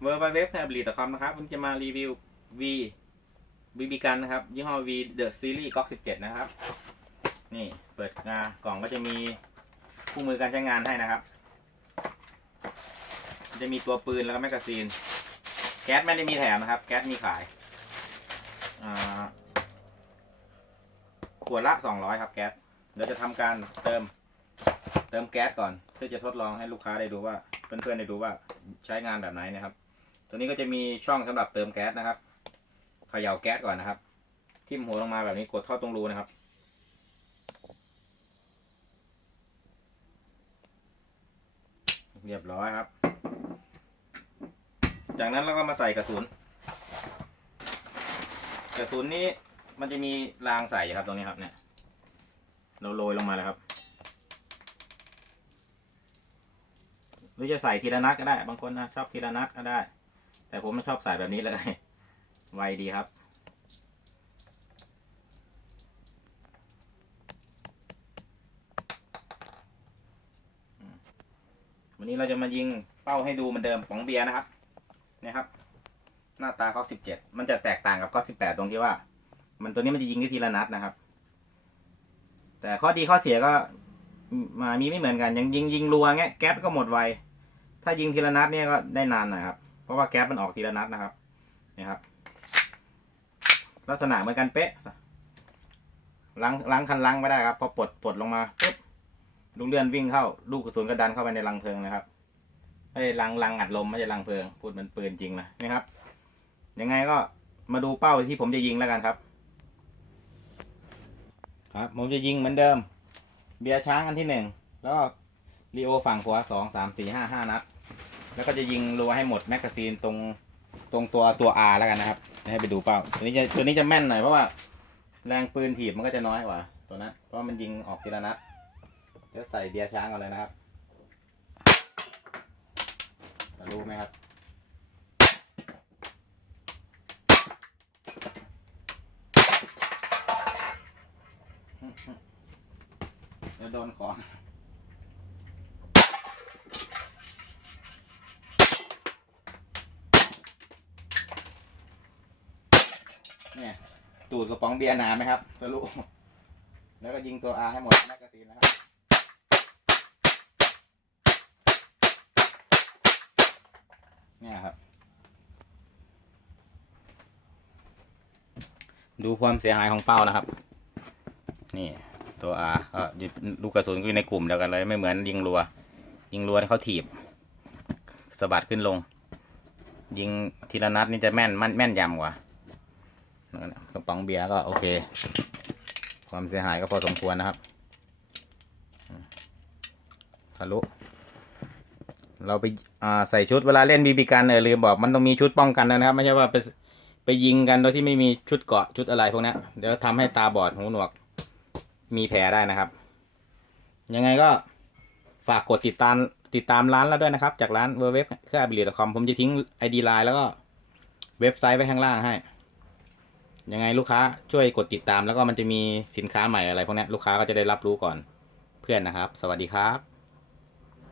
เวอร์ไบเว็บแทบลีดคอมนะครับ ผมจะมารีวิว V บีบีกันนะครับ ยี่ห้อ V The Series GOG 17 นะครับ นี่เปิดงากล่องก็จะมีคู่มือการใช้งานให้นะครับ จะมีตัวปืนแล้วก็แมกกาซีน แก๊สไม่ได้มีแถมนะครับ แก๊สมีขายขวดละ 200 ครับแก๊สเดี๋ยวจะทำการเติมเติมแก๊สก่อน เพื่อจะทดลองให้ลูกค้าได้ดูว่าเพื่อนๆได้ดูว่าใช้งานแบบไหนนะครับ ตัวนี้ก็จะมีช่องสำหรับเติมแก๊สนะครับเขย่าแก๊สก่อนนะครับ ทิ่มหัวลงมาแบบนี้กดเข้าตรงรูนะครับ เรียบร้อยครับ จากนั้นเราก็มาใส่กระสุน กระสุนนี้มันจะมีรางใส่ครับตรงนี้ครับเนี่ยเราโรยลงมาเลยครับหรือจะใส่ทีละนัดก็ได้ บางคนนะชอบทีละนัดก็ได้ แต่ผมไม่ชอบใส่แบบนี้เลย ไวดีครับ วันนี้เราจะมายิงเป้าให้ดูเหมือนเดิมของเบียร์นะครับเนี่ยครับ หน้าตาก๊อกสิบเจ็ดมันจะแตกต่างกับก๊อกสิบแปดตรงที่ว่า มันตัวนี้มันจะยิงได้ทีละนัดนะครับ แต่ข้อดีข้อเสียก็มามีไม่เหมือนกัน ยังยิงยิงรัวเงี้ยแก๊สก็หมดไว ถ้ายิงทีละนัดเนี่ยก็ได้นานหนะครับ เพราะว่าแก๊สมันออกทีละนัดนะครับนี่ครับ ลักษณะเหมือนกันเป๊ะล้างล้างคันล้างไม่ได้ครับพอปลดปลดลงมาปุ๊บลูกเลื่อนวิ่งเข้า ลูกกระสุนกระดันเข้าไปในรังเพลิงนะครับไม่ใช่รังรังอัดลมไม่ใช่รังเพลิง พูดเหมันปืนจริงนะนี่ครับ ยังไงก็มาดูเป้าที่ผมจะยิงแล้วกันครับ ครับผมจะยิงเหมือนเดิม เบียร์ช้างอันที่หนึ่งแล้วก็รีโอฝั่งขวาสองสามสี่ห้าห้านัด แล้วก็จะยิงรัวให้หมดแมกกาซีนตรงตรงตัวตัว R แล้วกันนะครับ ให้ไปดูเป้าตัวนี้จะตัวนี้จะแม่นหน่อยเพราะว่าแรงปืนถีบมันก็จะน้อยกว่า ตัวนั้นเพราะมันยิงออกทีละนัดเดี๋ยวใส่เบียร์ช้างก่อนเลยนะครับรู้ไหมครับเดี๋ยวโดนของ เนี่ยตูดกระป๋องเบียร์หนาไหมครับทะลุแล้วก็ยิงตัว R ให้หมดแมกกาซีนนะครับเนี่ยครับ ดูความเสียหายของเป้านะครับ นี่ตัว R ก็ลูกกระสุนก็อยู่ในกลุ่มเดียวกันเลยไม่เหมือนยิงรัว ยิงรัวเขาถีบสะบัดขึ้นลง ยิงทีละนัดนี่จะแม่นแม่นแม่นยำกว่า กระป๋องเบียร์ก็โอเค ความเสียหายก็พอสมควรนะครับทะลุเราไปาใส่ชุดเวลาเล่นบีบีกันเออลืมบอกมันต้องมีชุดป้องกันนะครับ ไม่ใช่ว่าไปไปยิงกันโดยที่ไม่มีชุดเกาะชุดอะไรพวกนี้เดี๋ยวทำให้ตาบอดหูหนวก มีแผลได้นะครับ ยังไงก็ฝากกดติดตามติดตามร้านแล้วด้วยนะครับ จากร้านเวอร์เว็บเครื่องบิลคอมผมจะทิ้งไอดีไลน์แล้วก็เว็บไซต์ไว้ข้างล่างให้ ยังไงลูกค้าช่วยกดติดตามแล้วก็มันจะมีสินค้าใหม่อะไรพวกนี้ลูกค้าก็จะได้รับรู้ก่อนเพื่อนนะครับ สวัสดีครับ